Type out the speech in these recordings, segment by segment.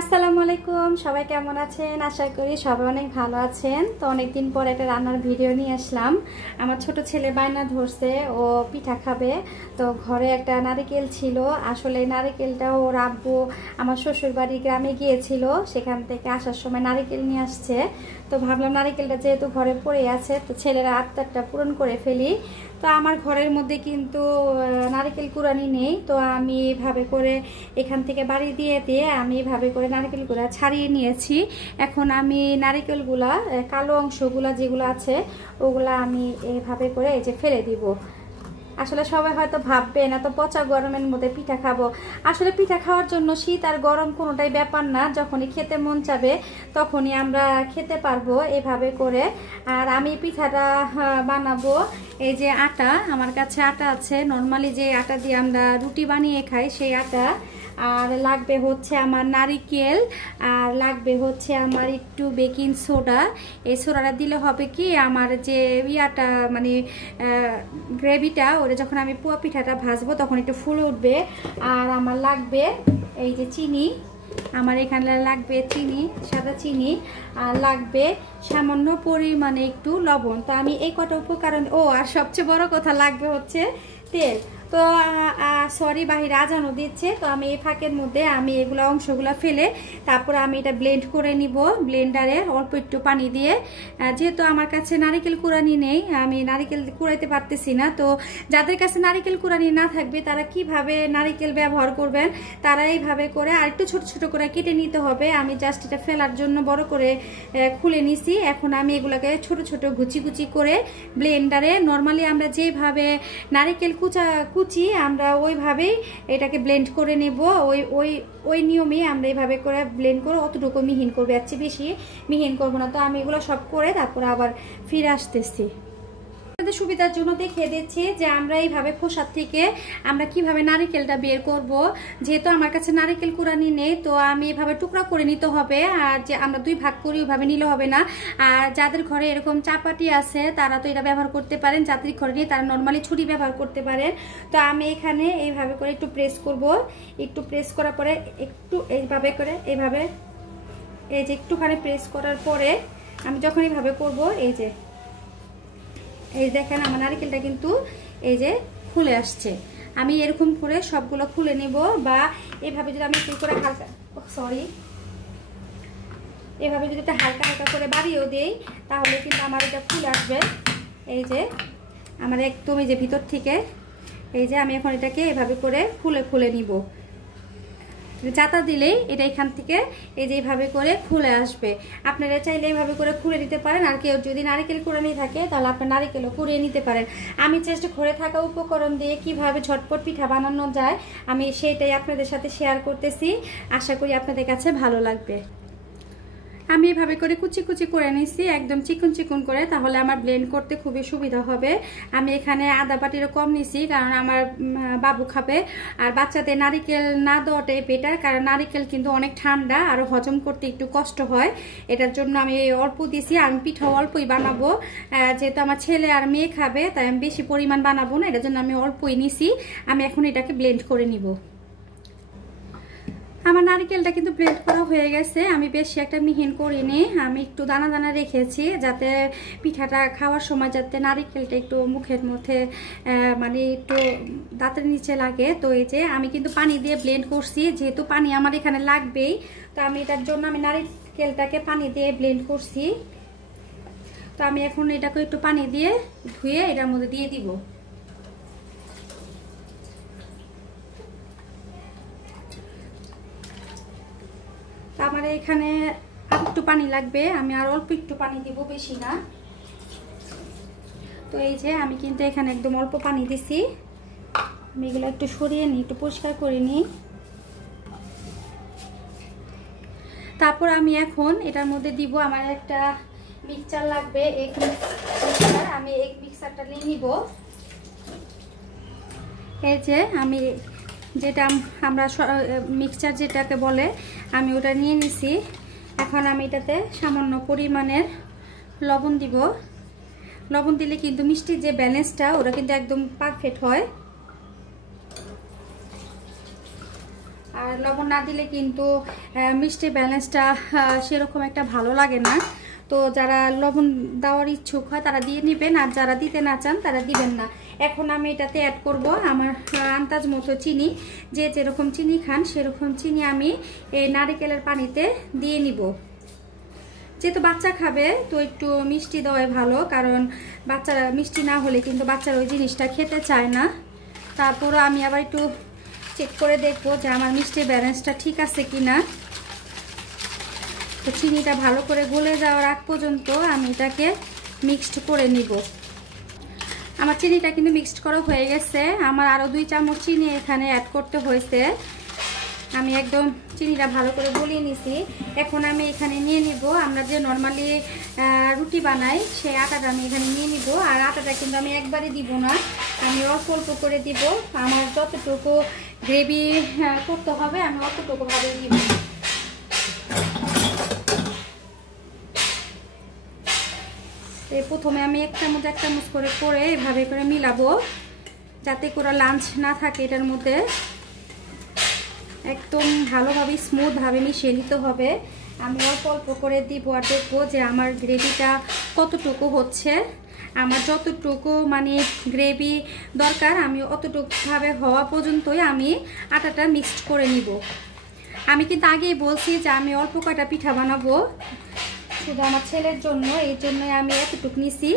আসসালামু আলাইকুম, সবাই কেমন আছেন? আশা করি সবাই অনেক ভালো আছেন। তো অনেকদিন পর একটা রান্নার ভিডিও নিয়ে আসলাম। আমার ছোট ছেলে বায়না ধরছে, ও পিঠা খাবে। তো ঘরে একটা নারকেল ছিল, আসলে নারকেলটা ওর আব্বু আমার শ্বশুর বাড়ি গ্রামে গিয়েছিল, সেখান থেকে আসার সময় নারকেল নিয়ে আসছে। তো ভাবলাম নারকেলটা যেহেতু ঘরে পড়ে আছে, তো ছেলেরা আবদারটা পূরণ করে ফেলি। তো আমার ঘরের মধ্যে কিন্তু নারকেল কুড়ানি নেই, তো আমি এভাবে করে এখান থেকে বাড়ি দিয়ে আমি এভাবে করে নারকেলগুলা ছাড়িয়ে নিয়েছি। এখন আমি নারকেলগুলা কালো অংশগুলা যেগুলো আছে ওগুলা আমি এভাবে করে এই যে ফেলে দিব। আসলে সবাই হয়তো ভাববেন এত পচা গরমের মধ্যে পিঠা খাবো। আসলে পিঠা খাওয়ার জন্য শীত আর গরম কোনোটাই ব্যাপার না, যখনই খেতে মন চাবে তখনই আমরা খেতে পারবো এভাবে করে। আর আমি পিঠাটা বানাবো, এই যে আটা, আমার কাছে আটা আছে, নর্মালি যে আটা দিয়ে আমরা রুটি বানিয়ে খাই সেই আটা। আর লাগবে হচ্ছে আমার নারিকেল, আর লাগবে হচ্ছে আমার একটু বেকিং সোডা। এই সোডাটা দিলে হবে কি, আমার যে ইয়াটা মানে গ্রেভিটা ওটা যখন আমি পোয়া পিঠাটা ভাজবো তখন একটু ফুলে উঠবে। আর আমার লাগবে এই যে চিনি, আমার এখানে লাগবে চিনি, সাদা চিনি, আর লাগবে সামান্য পরিমাণে একটু লবণ। তো আমি এই কটা উপকরণ, আর সবচেয়ে বড় কথা লাগবে হচ্ছে তেল। তো সরি, বাহিরে আজানও দিচ্ছে, তো আমি এই ফাঁকের মধ্যে আমি এগুলো অংশগুলো ফেলে তারপর আমি এটা ব্লেন্ড করে নিব ব্লেন্ডারে অল্প একটু পানি দিয়ে। যেহেতু আমার কাছে নারিকেল কুড়ানি নেই, আমি নারিকেল কুড়াইতে পারতেছি না, তো যাদের কাছে নারিকেল কুড়ানি না থাকবে তারা কিভাবে নারিকেল ব্যবহার করবেন, তারা এইভাবে করে আর একটু ছোট ছোট করে কেটে নিতে হবে। আমি জাস্ট এটা ফেলার জন্য বড় করে খুলে নিছি। এখন আমি এগুলোকে ছোট ছোট কুচি কুচি করে ব্লেন্ডারে, নর্মালি আমরা যেভাবে নারিকেল কুচি আমরা ওইভাবেই এটাকে ব্লেন্ড করে নেব। ওই নিয়মে আমরা এইভাবে করে ব্লেন্ড করে অতটুকু মিহিন করবো, এর চেয়ে বেশি মিহিন করবো না। তো আমি এগুলো সব করে তারপর আবার ফিরে আসতেছি। সুবিধার জন্য দেখিয়ে দিচ্ছি যে আমরা এইভাবে খোসার থেকে আমরা কিভাবে নারিকেলটা বের করব। যেহেতু আমার কাছে নারিকেল কুড়ানি নেই, তো আমি এভাবে টুকরা করে নিতে হবে। আর যে আমরা দুই ভাগ করি ওইভাবে নিলে হবে না। আর যাদের ঘরে এরকম চাপাটি আছে তারা তো এটা ব্যবহার করতে পারেন, যাদের ঘরে নেই তারা নর্মালি ছুরি ব্যবহার করতে পারেন। তো আমি এখানে এইভাবে করে একটু প্রেস করব, একটু প্রেস করার পরে একটু এইভাবে করে এইভাবে এই যে একটুখানি প্রেস করার পরে আমি যখন এইভাবে করব, এই দেখেন আমার নারকেলটা কিন্তু এই যে খুলে আসছে। আমি এরকম করে সবগুলো খুলে নিব, বা এইভাবে যদি আমি একটু করে হালকা এভাবে যদি একটা হালকা হালকা করে বাড়িয়েও দেই তাহলে কিন্তু আমার এটা খুলে আসবে। এই যে আমার একদম এই যে ভিতর থেকে এই যে আমি এখন এটাকে এভাবে করে খুলে নিব। চাতা দিলেই এটা এখান থেকে এই যে এইভাবে করে খুলে আসবে। আপনারা চাইলে এইভাবে করে খুলে নিতে পারেন, আর কেউ যদি নারিকেল কুড়ানি থাকে তাহলে আপনার নারিকেলও কুড়িয়ে নিতে পারেন। আমি চেষ্টা ঘরে থাকা উপকরণ দিয়ে কিভাবে ঝটপট পিঠা বানানো যায় আমি সেইটাই আপনাদের সাথে শেয়ার করতেছি। আশা করি আপনাদের কাছে ভালো লাগবে। আমি এভাবে করে কুচি কুচি করে নিছি একদম চিকন চিকন করে, তাহলে আমার ব্লেন্ড করতে খুবই সুবিধা হবে। আমি এখানে আদা বাটিরও কম নিছি, কারণ আমার বাবু খাবে। আর বাচ্চাদের নারিকেল না দেওয়াটাই বেটার, কারণ নারিকেল কিন্তু অনেক ঠান্ডা আর হজম করতে একটু কষ্ট হয়। এটার জন্য আমি অল্প দিছি। আমি পিঠাও অল্পই বানাবো, যেহেতু আমার ছেলে আর মেয়ে খাবে তাই আমি বেশি পরিমাণ বানাবো না, এটার জন্য আমি অল্পই নিছি। আমি এখন এটাকে ব্লেন্ড করে নিব। আমার নারকেলটা কিন্তু ব্লেন্ড করা হয়ে গেছে। আমি বেশি একটা মিহিন করিনি, আমি একটু দানা দানা রেখেছি যাতে পিঠাটা খাওয়ার সময় যাতে নারকেলটা একটু মুখের মধ্যে মানে একটু দাঁতের নিচে লাগে। তো এই যে আমি কিন্তু পানি দিয়ে ব্লেন্ড করছি, যেহেতু পানি আমার এখানে লাগবেই, তো আমি এটার জন্য আমি নারকেলটাকে পানি দিয়ে ব্লেন্ড করছি। তো আমি এখন এটাকে একটু পানি দিয়ে ধুয়ে এটার মধ্যে দিয়ে দিব। আমার এখানে আর একটু পানি লাগবে, আমি আর অল্প একটু পানি দিব, বেশি না। তো এই যে আমি কিন্তু এখানে একদম অল্প পানি দিছি। আমি এগুলো একটু সরিয়ে নিই, একটু পরিষ্কার করে নিই। তারপর আমি এখন এটার মধ্যে দিব আমার একটা মিক্সচার লাগবে, আমি এই মিক্সচারটা নিয়ে নিব। এই যে আমি যেটা আমরা মিক্সচার যেটাকে বলে আমি ওটা নিয়ে নিছি। এখন আমি এটাতে সামান্য পরিমাণের লবণ দিব। লবণ দিলে কিন্তু মিষ্টির যে ব্যালেন্সটা ওটা কিন্তু একদম পারফেক্ট হয়। আর লবণ না দিলে কিন্তু মিষ্টি ব্যালেন্সটা সেরকম একটা ভালো লাগে না। তো যারা লবণ দেওয়ার ইচ্ছুক হয় তারা দিয়ে নেবেন, আর যারা দিতে না চান তারা দিবেন না। এখন আমি এটাতে অ্যাড করব আমার আন্দাজ মতো চিনি। যে যেরকম চিনি খান সেরকম চিনি আমি এই নারকেলের পানিতে দিয়ে নিব। যেহেতু বাচ্চা খাবে তো একটু মিষ্টি দেওয়াই ভালো, কারণ বাচ্চারা মিষ্টি না হলে কিন্তু বাচ্চারা ওই জিনিসটা খেতে চায় না। তারপরে আমি আবার একটু চেক করে দেখবো যে আমার মিষ্টির ব্যালেন্সটা ঠিক আছে কিনা। তো চিনিটা ভালো করে গলে যাওয়ার আগ পর্যন্ত আমি এটাকে মিক্সড করে নিব। আমার চিনিটা কিন্তু মিক্সড করা হয়ে গেছে। আমার আরও 2 চামচ চিনি এখানে অ্যাড করতে হয়েছে। আমি একদম চিনিটা ভালো করে গলিয়ে নিছি। এখন আমি এখানে নিয়ে নিব আমরা যে নর্মালি রুটি বানাই সেই আটাটা আমি এখানে নিয়ে নিব। আর আটাটা কিন্তু আমি একবারে দিব না, আমি অল্প অল্প করে দিব। আমার যতটুকু গ্রেভি করতে হবে আমি অতটুকু ভাবে দিব। প্রথমে আমি 1 চামচ করে এভাবে করে মিলাবো, যাতে করে লাঞ্চ না থাকে এটার মধ্যে। একদম ভালোভাবে স্মুথভাবে মিশিয়ে নিতে হবে। আমি অল্প অল্প করে দিব আর দেখবো যে আমার গ্রেভিটা কতটুকু হচ্ছে। আমার যতটুকু মানে গ্রেভি দরকার আমি অতটুকুভাবে হওয়া পর্যন্তই আমি আটাটা মিক্সড করে নিব। আমি কিন্তু আগেই বলছি যে আমি অল্প কয়টা পিঠা বানাবো শুধু আমার ছেলের জন্য, এই জন্যই আমি এতটুকু নিছি।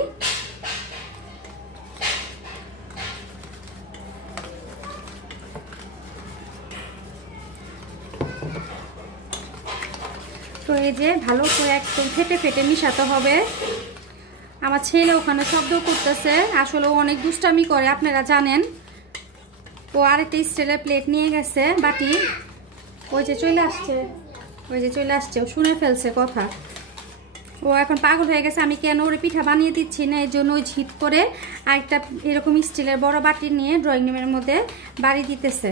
তো এই যে ভালো করে একদম ফেটে ফেটে মিশাতে হবে। আমার ছেলে ওখানে শব্দ করতেছে, আসলে ও অনেক দুষ্টামি করে আপনারা জানেন। ও আরেকটা স্টিলের প্লেট নিয়ে গেছে, বাটি। ওই যে চলে আসছে, ও শুনে ফেলছে কথা। ও এখন পাগল হয়ে গেছে আমি কেন ওরে পিঠা বানিয়ে দিচ্ছি না, এই জন্য ওই ঝিট করে আরেকটা এরকম স্টিলের বড় বাটি নিয়ে ড্রয়িং রুমের মধ্যে বাড়ি দিতেছে।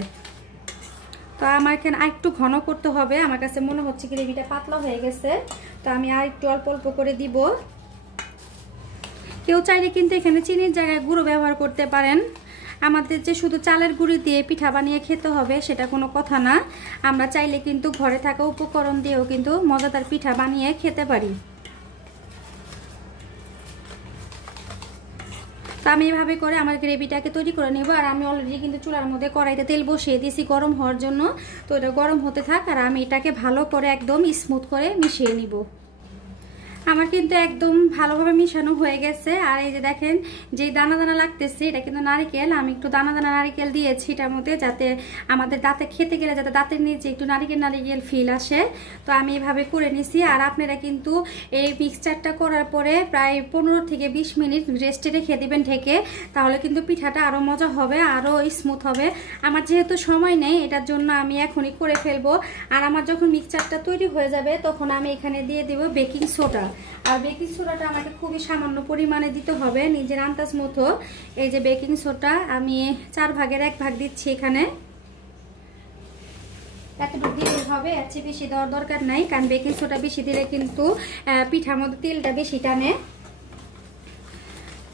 তো আমার এখানে আরেকটু ঘন করতে হবে। আমার কাছে মনে হচ্ছে গ্রেভিটা পাতলা হয়ে গেছে, তো আমি আর একটু অল্প অল্প করে দিব। কেউ চাইলে কিন্তু এখানে চিনির জায়গায় গুঁড়ো ব্যবহার করতে পারেন। আমাদের যে শুধু চালের গুঁড়ি দিয়ে পিঠা বানিয়ে খেতে হবে সেটা কোনো কথা না। আমরা চাইলে কিন্তু ঘরে থাকা উপকরণ দিয়েও কিন্তু মজাদার পিঠা বানিয়ে খেতে পারি। তো আমি এভাবে করে আমার গ্রেভিটাকে তৈরি করে নেব। আর আমি অলরেডি কিন্তু চুলার মধ্যে কড়াইতে তেল বসিয়ে দিয়েছি গরম হওয়ার জন্য। তো এটা গরম হতে থাক আর আমি এটাকে ভালো করে একদম স্মুথ করে মিশিয়ে নিব। আমার কিন্তু একদম ভালোভাবে মিশানো হয়ে গেছে। আর এই যে দেখেন যে দানা দানা লাগতেছে এটা কিন্তু নারকেল। আমি একটু দানা দানা নারকেল দিয়েছি এটার মধ্যে, যাতে আমাদের দাঁতে খেতে গেলে যাতে দাঁতের নিচে একটু নারকেল ফিল আসে। তো আমি এভাবে করে নিছি। আর আপনারা কিন্তু এই মিক্সচারটা করার পরে প্রায় 15 থেকে 20 মিনিট রেস্টে রেখে দিবেন ঢেকে, তাহলে কিন্তু পিঠাটা আরও মজা হবে, আরও স্মুথ হবে। আমার যেহেতু সময় নেই এটার জন্য আমি এখনই করে ফেলবো। আর আমার যখন মিক্সচারটা তৈরি হয়ে যাবে তখন আমি এখানে দিয়ে দেব বেকিং সোডা। আর বেকিং সোডাটা আমাকে খুবই সামান্য পরিমাণে দিতে হবে নিজের আন্দাজ মতো। এই যে বেকিং সোডা আমি 4 ভাগের 1 ভাগ দিচ্ছি এখানে। এতটুকু দিলে হবে, এর চেয়ে বেশি দেওয়ার দরকার নাই, কারণ বেকিং সোডা বেশি দিলে কিন্তু পিঠার মধ্যে তেলটা বেশি টানে।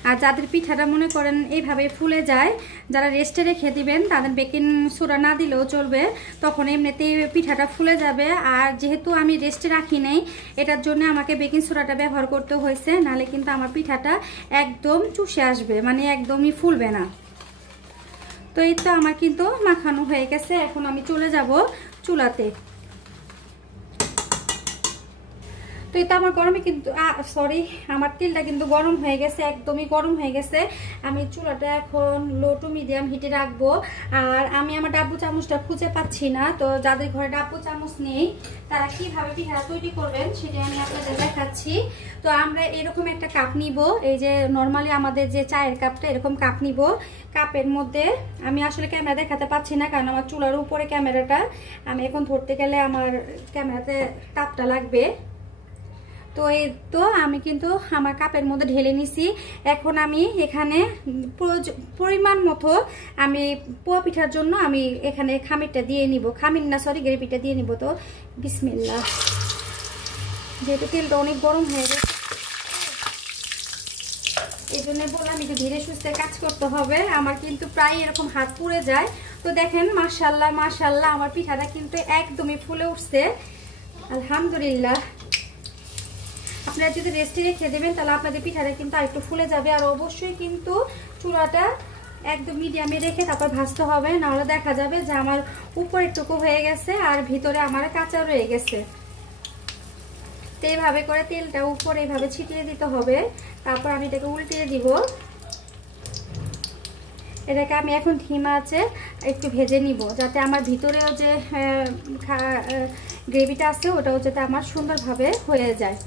আর যাদের পিঠাটা মনে করেন এইভাবে ফুলে যায়, যারা রেস্টে রেখে দিবেন তাদের বেকিং সোডা না দিলেও চলবে, তখন এমনিতেই পিঠাটা ফুলে যাবে। আর যেহেতু আমি রেস্টে রাখি নাই এটার জন্য আমাকে বেকিং সোডাটা ব্যবহার করতে হয়েছে, নাহলে কিন্তু আমার পিঠাটা একদম চুষে আসবে, মানে একদমই ফুলবে না। তো এই তো আমার কিন্তু মাখানো হয়ে গেছে। এখন আমি চলে যাব চুলাতে। তো এটা আমার গরমে কিন্তু আমার তেলটা কিন্তু গরম হয়ে গেছে, একদমই গরম হয়ে গেছে। আমি চুলাটা এখন লো টু মিডিয়াম হিটে রাখবো। আর আমি আমার ডাব্বু চামচটা খুঁজে পাচ্ছি না, তো যাদের ঘরে ডাব্বু চামচ নেই তারা কিভাবে পিঠা তৈরি করবেন সেটা আমি আপনাদের দেখাচ্ছি। তো আমরা এরকম একটা কাপ নিব, এই যে নর্মালি আমাদের যে চায়ের কাপটা এরকম কাপ নিব। কাপের মধ্যে আমি আসলে ক্যামেরা দেখাতে পাচ্ছি না, কারণ আমার চুলার উপরে ক্যামেরাটা, আমি এখন ধরতে গেলে আমার ক্যামেরাতে তাপটা লাগবে। তো এই তো আমি কিন্তু আমার কাপের মধ্যে ঢেলে নিছি। এখন আমি এখানে পরিমাণ মতো আমি পোয়া পিঠার জন্য আমি এখানে খামিরটা দিয়ে নিব, গ্রেভিটা দিয়ে নিব। তো বিসমিল্লাহ। যেহেতু তেলটা অনেক গরম হয়ে গেছে এই জন্য বললাম একটু ধীরে সুস্থে কাজ করতে হবে, আমার কিন্তু প্রায় এরকম হাত পুড়ে যায়। তো দেখেন মাশাআল্লাহ মাশাআল্লাহ আমার পিঠাটা কিন্তু একদমই ফুলে উঠছে আলহামদুলিল্লাহ। আপনারা যদি রেস্টে রেখে দেবেন তাহলে আপনাদের পিঠাটা কিন্তু আরেকটু ফুলে যাবে। আর অবশ্যই কিন্তু চুলাটা একদম মিডিয়ামে রেখে তারপর ভাজতে হবে, নাহলে দেখা যাবে যে আমার উপরের টুকু হয়ে গেছে আর ভিতরে আমার কাঁচা রয়ে গেছে। তো এইভাবে করে তেলটা উপরে এইভাবে ছিটিয়ে দিতে হবে, তারপর আমি এটাকে উল্টিয়ে দিব। এটাকে আমি এখন ধিমা আছে একটু ভেজে নিব, যাতে আমার ভিতরেও যে গ্রেভিটা আছে ওটাও যাতে আমার সুন্দরভাবে হয়ে যায়।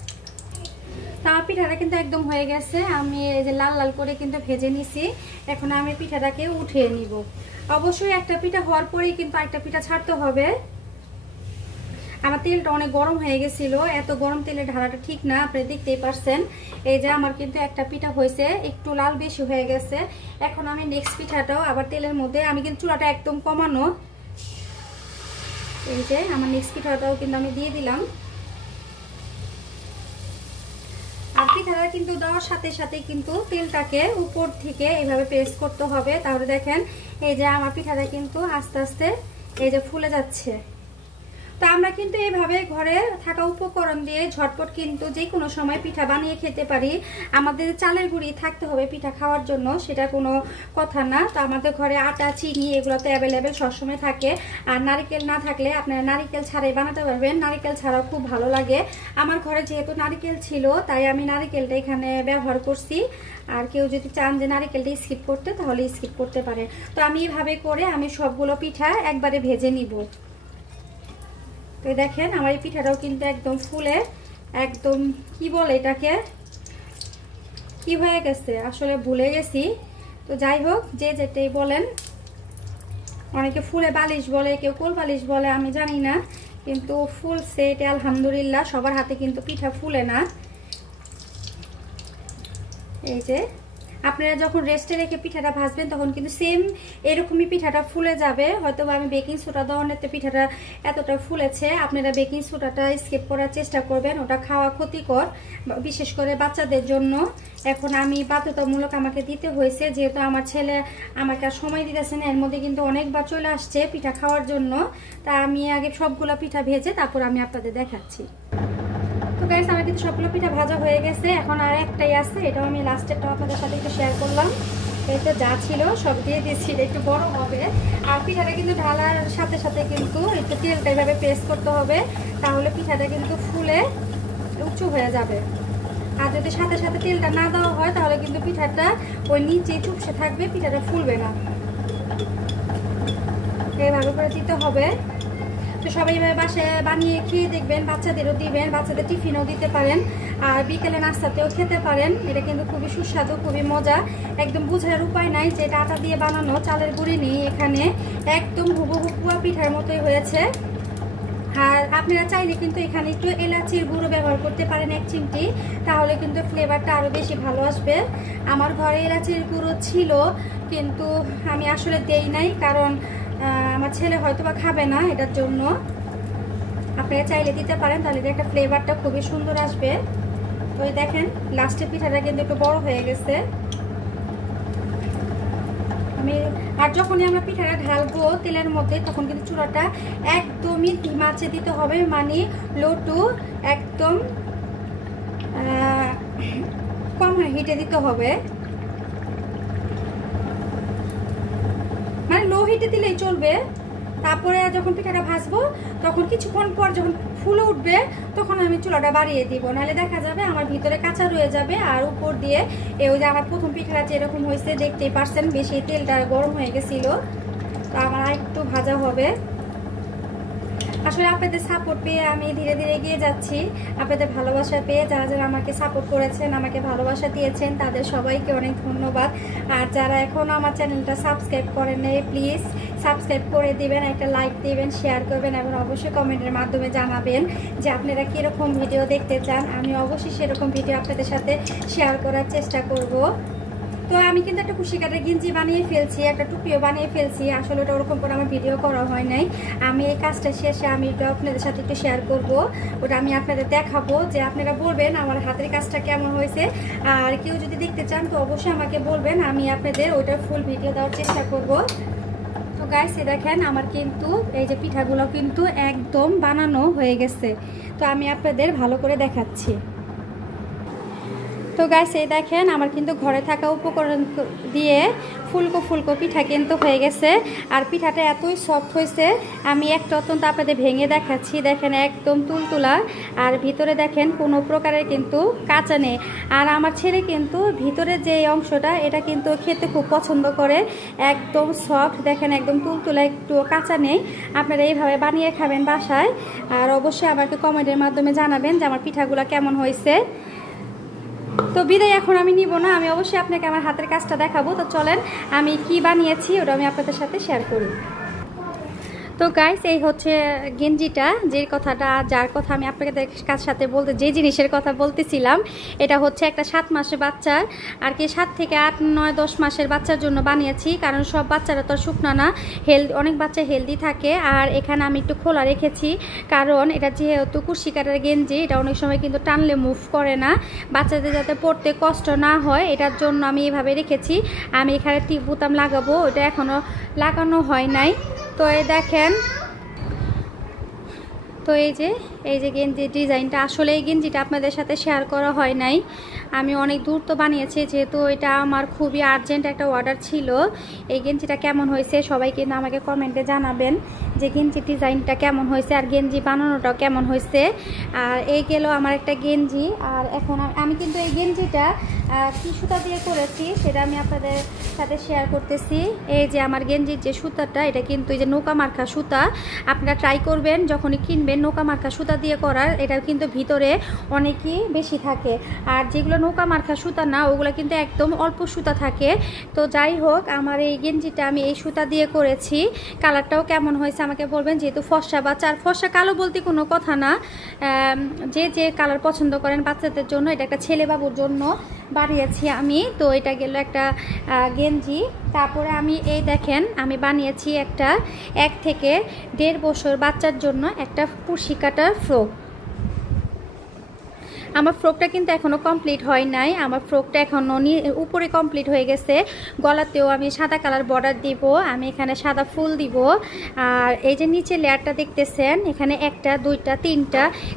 আমার পিঠাটা কিন্তু একদম হয়ে গেছে, আমি এই যে লাল লাল করে কিন্তু ভেজে নিছি। এখন আমি পিঠাটাকে উঠিয়ে নিব। অবশ্যই একটা পিঠা হওয়ার পরেই কিন্তু আরেকটা পিঠা ছাড়তে হবে। আমার তেলটা অনেক গরম হয়ে গেছিল, এত গরম তেলে ঢালাটা ঠিক না, আপনারা দেখতেই পারছেন। এই যে আমার কিন্তু একটা পিঠা হয়েছে, একটু লাল বেশি হয়ে গেছে। এখন আমি নেক্সট পিঠাটাও আবার তেলের মধ্যে, আমি কিন্তু চুলাটা একদম কমানো। এই যে আমার নেক্সট পিঠাটাও কিন্তু আমি দিয়ে দিলাম। আর পিঠাটা কিন্তু দেওয়ার সাথে সাথে কিন্তু তেলটাকে উপর থেকে এইভাবে প্রেস করতে হবে, তাহলে দেখেন এই যে আমার পিঠাটা কিন্তু আস্তে আস্তে এই যে ফুলে যাচ্ছে। তো আমরা কিন্তু এইভাবে ঘরে থাকা উপকরণ দিয়ে ঝটপট কিন্তু যে কোনো সময় পিঠা বানিয়ে খেতে পারি। আমাদের চালের গুঁড়ি থাকতে হবে পিঠা খাওয়ার জন্য, সেটা কোনো কথা না। তো আমাদের ঘরে আটা চিনি এগুলো তো অ্যাভেলেবেল সবসময় থাকে। আর নারকেল না থাকলে আপনারা নারকেল ছাড়াই বানাতে পারবেন, নারকেল ছাড়াও খুব ভালো লাগে। আমার ঘরে যেহেতু নারকেল ছিল তাই আমি নারকেলটা এখানে ব্যবহার করছি। আর কেউ যদি চান যে নারকেলটা স্কিপ করতে তাহলে স্কিপ করতে পারে। তো আমি এইভাবে করে আমি সবগুলো পিঠা একবারে ভেজে নিব। তো দেখেন আমার এই পিঠাটাও কিন্তু একদম ফুলে একদম কি বলে এটাকে কি হয়ে গেছে আসলে ভুলে গেছি। তো যাই হোক যে যেটাই বলেন, অনেকে ফুলে বালিশ বলে, কেউ কোল বালিশ বলে, আমি জানি না, কিন্তু ফুলছে এটা আলহামদুলিল্লাহ। সবার হাতে কিন্তু পিঠা ফুলে না। এই যে আপনারা যখন রেস্টে রেখে পিঠাটা ভাজবেন তখন কিন্তু সেম এরকমই পিঠাটা ফুলে যাবে। হয়তো আমি বেকিং সোডা দেওয়াতে পিঠাটা এতটা ফুলেছে, আপনারা বেকিং সোডাটা স্কিপ করার চেষ্টা করবেন, ওটা খাওয়া ক্ষতিকর বিশেষ করে বাচ্চাদের জন্য। এখন আমি বাধ্যতামূলক আমাকে দিতে হয়েছে, যেহেতু আমার ছেলে আমাকে আর সময় দিতেছে না, এর মধ্যে কিন্তু অনেকবার চলে আসছে পিঠা খাওয়ার জন্য। তা আমি আগে সবগুলো পিঠা ভেজে তারপর আমি আপনাদের দেখাচ্ছি। তো গাইস আমার কিন্তু সবগুলো পিঠা ভাজা হয়ে গেছে, এখন আর একটাই আছে, এটাও আমি লাস্টেরটাও আপনাদের সাথে একটু শেয়ার করলাম। এই তো যা ছিল সব দিয়ে দিয়েছি, এটা একটু বড় হবে। আর পিঠাটা কিন্তু ঢালার সাথে সাথে কিন্তু একটু তেলটা এইভাবে প্রেস করতে হবে, তাহলে পিঠাটা কিন্তু ফুলে উঁচু হয়ে যাবে। আর যদি সাথে সাথে তেলটা না দেওয়া হয় তাহলে কিন্তু পিঠাটা ওই নিচে চুপসে থাকবে, পিঠাটা ফুলবে না। এইভাবে করে দিতে হবে। তো সবাই এভাবে বাসায় বানিয়ে খেয়ে দেখবেন, বাচ্চাদেরও দিবেন, বাচ্চাদের টিফিনও দিতে পারেন, আর বিকেলে নাস্তাতেও খেতে পারেন। এটা কিন্তু খুবই সুস্বাদু, খুবই মজা, একদম বুঝার উপায় নাই যে এটা আটা দিয়ে বানানো, চালের গুঁড়ি নেই এখানে, একদম হুবহু পুয়া পিঠার মতোই হয়েছে। আর আপনারা চাইলে কিন্তু এখানে একটু এলাচির গুঁড়ো ব্যবহার করতে পারেন 1 চিমটি, তাহলে কিন্তু ফ্লেভারটা আরও বেশি ভালো আসবে। আমার ঘরে এলাচির গুঁড়ো ছিল কিন্তু আমি আসলে দেই নাই, কারণ আমার ছেলে হয়তো বা খাবে না, এটার জন্য। আপনারা চাইলে দিতে পারেন, তাহলে একটা ফ্লেভারটা খুবই সুন্দর আসবে। তো দেখেন লাস্টের পিঠাটা কিন্তু একটু বড় হয়ে গেছে। আর যখনই আমরা পিঠাটা ঢালবো তেলের মধ্যে তখন কিন্তু চুলাটা একদমই ধিমা আঁচে দিতে হবে, মানে লো টু একদম কম হিটে দিতে হবে, মানে লো হিটে দিলেই চলবে। তারপরে যখন পিঠাটা ভাজবো তখন কিছুক্ষণ পর যখন ফুলে উঠবে তখন আমি চুলাটা বাড়িয়ে দিব, নাহলে দেখা যাবে আমার ভিতরে কাঁচা রয়ে যাবে। আর উপর দিয়ে এই যে আমার প্রথম পিঠাটা যেরকম হয়েছে দেখতেই পারছেন, বেশি তেলটা গরম হয়ে গেছিল, তো আমার আর একটু ভাজা হবে। আসলে আপনাদের সাপোর্ট পেয়ে আমি ধীরে ধীরে এগিয়ে যাচ্ছি, আপনাদের ভালোবাসা পেয়ে যারা যারা আমাকে সাপোর্ট করেছেন, আমাকে ভালোবাসা দিয়েছেন, তাদের সবাইকে অনেক ধন্যবাদ। আর যারা এখনও আমার চ্যানেলটা সাবস্ক্রাইব করেন নাই প্লিজ সাবস্ক্রাইব করে দিবেন, একটা লাইক দিবেন, শেয়ার করবেন এবং অবশ্যই কমেন্টের মাধ্যমে জানাবেন যে আপনারা কীরকম ভিডিও দেখতে চান। আমি অবশ্যই সেরকম ভিডিও আপনাদের সাথে শেয়ার করার চেষ্টা করব। তো তো আমি কিন্তু একটা কুশি কাটার গেঞ্জি বানিয়ে ফেলছি, একটা টুপিও বানিয়ে ফেলছি। আসলে ওটা ওরকম করে আমার ভিডিও করা হয় নাই। আমি এই কাজটা শেষে আমি এটা আপনাদের সাথে একটু শেয়ার করব, ওটা আমি আপনাদের দেখাবো, যে আপনারা বলবেন আমার হাতের কাজটা কেমন হয়েছে। আর কেউ যদি দেখতে চান তো অবশ্যই আমাকে বলবেন, আমি আপনাদের ওইটার ফুল ভিডিও দেওয়ার চেষ্টা করব। তো গাইস এই দেখেন আমার কিন্তু এই যে পিঠাগুলো কিন্তু একদম বানানো হয়ে গেছে। তো আমি আপনাদের ভালো করে দেখাচ্ছি। তো গাইস এই দেখেন আমার কিন্তু ঘরে থাকা উপকরণ দিয়ে ফুলকো ফুলকো পিঠা কিন্তু হয়ে গেছে। আর পিঠাটা এতই সফট হয়েছে, আমি একটা অত্যন্ত আপনাদের ভেঙে দেখাচ্ছি। দেখেন একদম তুলতুলা, আর ভিতরে দেখেন কোনো প্রকারের কিন্তু কাঁচা নেই। আর আমার ছেলে কিন্তু ভিতরে যে অংশটা এটা কিন্তু খেতে খুব পছন্দ করে, একদম সফট। দেখেন একদম তুলতুলা, একটু কাঁচা নেই। আপনারা এইভাবে বানিয়ে খাবেন বাসায়, আর অবশ্যই আমাকে কমেন্টের মাধ্যমে জানাবেন যে আমার পিঠাগুলো কেমন হয়েছে। তো বিদায় এখন আমি নিব না, আমি অবশ্যই আপনাকে আমার হাতের কাজটা দেখাবো। তো চলেন আমি কি বানিয়েছি ওটা আমি আপনাদের সাথে শেয়ার করি। তো গাইস এই হচ্ছে গেঞ্জিটা, যার কথা আমি আপনাদের সাথে যে জিনিসের কথা বলতেছিলাম, এটা হচ্ছে একটা 7 মাসের বাচ্চার আর কি 7 থেকে 8, 9, 10 মাসের বাচ্চার জন্য বানিয়েছি। কারণ সব বাচ্চারা তো শুকনা না, অনেক বাচ্চা হেলদি থাকে। আর এখানে আমি একটু খোলা রেখেছি, কারণ এটা যেহেতু কুশি কাটার গেঞ্জি, এটা অনেক সময় কিন্তু টানলে মুভ করে না, বাচ্চাদের যাতে পড়তে কষ্ট না হয় এটার জন্য আমি এইভাবে রেখেছি। আমি এখানে টিপ বুতাম লাগাবো, ওটা এখনও লাগানো হয় নাই। তো এই দেখেন, তো এই যে গেঞ্জির ডিজাইনটা, আসলে এই গেঞ্জিটা আপনাদের সাথে শেয়ার করা হয় নাই। আমি অনেক দূর তো বানিয়েছি, যেহেতু এটা আমার খুবই আর্জেন্ট একটা অর্ডার ছিল। এই গেঞ্জিটা কেমন হয়েছে সবাই কিন্তু আমাকে কমেন্টে জানাবেন যে গেঞ্জির ডিজাইনটা কেমন হয়েছে আর গেঞ্জি বানানোটাও কেমন হয়েছে। আর এই গেল আমার একটা গেঞ্জি। আর এখন আমি কিন্তু এই গেঞ্জিটা কি সুতা দিয়ে করেছি সেটা আমি আপনাদের সাথে শেয়ার করতেছি। এই যে আমার গেঞ্জির যে সুতাটা, এটা কিন্তু এই যে নৌকা মার্কা সুতা। আপনারা ট্রাই করবেন যখনই কিনবেন নৌকা মার্কা সুতা দিয়ে করার, এটা কিন্তু ভিতরে অনেকই বেশি থাকে। আর যেগুলো নৌকা মার্কা সুতা না, ওগুলো কিন্তু একদম অল্প সুতা থাকে। তো যাই হোক, আমার এই গেঞ্জিটা আমি এই সুতা দিয়ে করেছি। কালারটাও কেমন হয়েছে আমাকে বলবেন, যেহেতু ফর্সা বাচ্চা, আর ফর্সা কালো বলতে কোনো কথা না, যে কালার পছন্দ করেন বাচ্চাদের জন্য, এটা একটা ছেলে বাবুর জন্য বানিয়েছি আমি। তো এটা গেল একটা গেঞ্জি। তারপরে আমি এই দেখেন আমি বানিয়েছি একটা 1 থেকে 1.5 বছর বাচ্চার জন্য একটা কুশি কাটার ফ্রক। আমার ফ্রকটা কিন্তু এখনও কমপ্লিট হয় নাই, আমার ফ্রকটা এখনও উপরে কমপ্লিট হয়ে গেছে। গলাতেও আমি সাদা কালার বর্ডার দিব, আমি এখানে সাদা ফুল দিব। আর এই যে নিচে লেয়ারটা দেখতেছেন, এখানে 1, 2,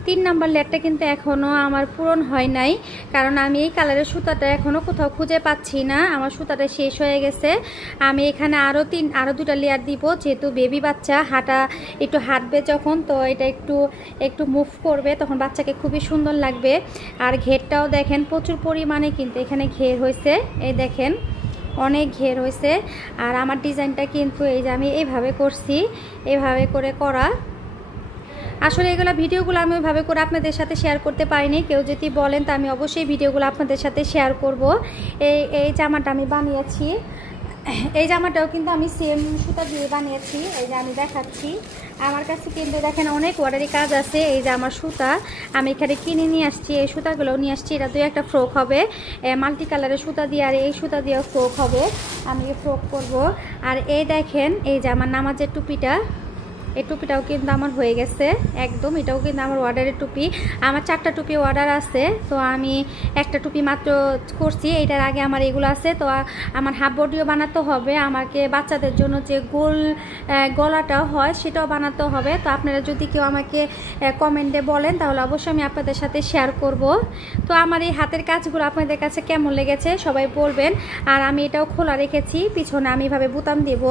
3 নাম্বার লেয়ারটা কিন্তু এখনও আমার পূরণ হয় নাই, কারণ আমি এই কালারের সুতাটা এখনও কোথাও খুঁজে পাচ্ছি না, আমার সুতাটা শেষ হয়ে গেছে। আমি এখানে আরও 2টা লেয়ার দিব, যেহেতু বেবি বাচ্চা একটু হাঁটবে যখন, তো এটা একটু মুভ করবে, তখন বাচ্চাকে খুবই সুন্দর লাগবে। আর ঘেরটাও দেখেন প্রচুর পরিমাণে কিন্তু এখানে ঘের হয়েছে, এই দেখেন অনেক ঘের হয়েছে। আর আমার ডিজাইনটা কিন্তু এই যে আমি এইভাবে করছি, এইভাবে করে করা। আসলে এগুলো ভিডিওগুলো আমি ওইভাবে করে আপনাদের সাথে শেয়ার করতে পারিনি, কেউ যদি বলেন তো আমি অবশ্যই ভিডিওগুলো আপনাদের সাথে শেয়ার করব। এই জামাটা আমি বানিয়েছি, এই জামাটাও কিন্তু আমি সেম সুতা দিয়ে বানিয়েছি। এই যে আমি দেখাচ্ছি, আমার কাছে কিন্তু দেখেন অনেক অর্ডারি কাজ আছে। এই যে আমার সুতা আমি এখানে কিনে নিয়ে আসছি, এই সুতাগুলোও নিয়ে আসছি। এটা 2 একটা ফ্রক হবে মাল্টি কালারের সুতা দিয়ে, আর এই সুতা দিয়েও ফ্রক হবে, আমি ফ্রক করব। আর এই দেখেন এই যে আমার নামাজের টুপিটা, এই টুপিটাও কিন্তু আমার হয়ে গেছে একদম, এটাও কিন্তু আমার অর্ডারের টুপি। আমার 4টা টুপি অর্ডার আছে, তো আমি একটা টুপি মাত্র করছি, এটার আগে আমার এগুলো আছে। তো আমার হাফ বডিও বানাতে হবে, আমাকে বাচ্চাদের জন্য যে গোল গলাটাও হয় সেটাও বানাতে হবে। তো আপনারা যদি কেউ আমাকে কমেন্টে বলেন তাহলে অবশ্যই আমি আপনাদের সাথে শেয়ার করব। তো আমার এই হাতের কাজগুলো আপনাদের কাছে কেমন লেগেছে সবাই বলবেন। আর আমি এটাও খোলা রেখেছি, পিছনে আমি এভাবে বুতাম দেব,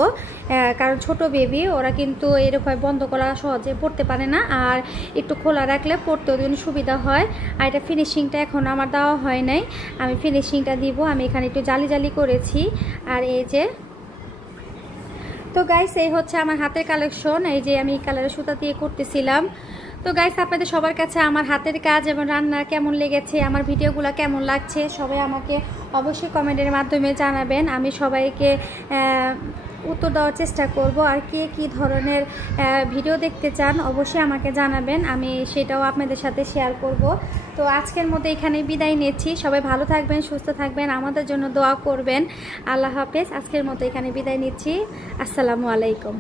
কারণ ছোট বেবি ওরা কিন্তু এরকম বন্ধ করা সহজে পড়তে পারে না, আর একটু খোলা রাখলে পড়তেও যেন সুবিধা হয়। আর এটা ফিনিশিংটা এখন আমার দেওয়া হয় নাই, আমি ফিনিশিংটা দিব। আমি এখানে একটু জালি জালি করেছি। আর এই যে তো গাইস এই হচ্ছে আমার হাতের কালেকশন, এই যে আমি কালারের সুতা দিয়ে করতেছিলাম। তো গাইস আপনাদের সবার কাছে আমার হাতের কাজ এবং রান্না কেমন লেগেছে, আমার ভিডিওগুলো কেমন লাগছে সবাই আমাকে অবশ্যই কমেন্টের মাধ্যমে জানাবেন। আমি সবাইকে উত্তর দেওয়ার চেষ্টা করব। আর কে কী ধরনের ভিডিও দেখতে চান অবশ্যই আমাকে জানাবেন, আমি সেটাও আপনাদের সাথে শেয়ার করব। তো আজকের মতো এখানে বিদায় নিচ্ছি। সবাই ভালো থাকবেন, সুস্থ থাকবেন, আমাদের জন্য দোয়া করবেন। আল্লাহ হাফেজ। আজকের মতো এখানে বিদায় নিচ্ছি। আসসালামু আলাইকুম।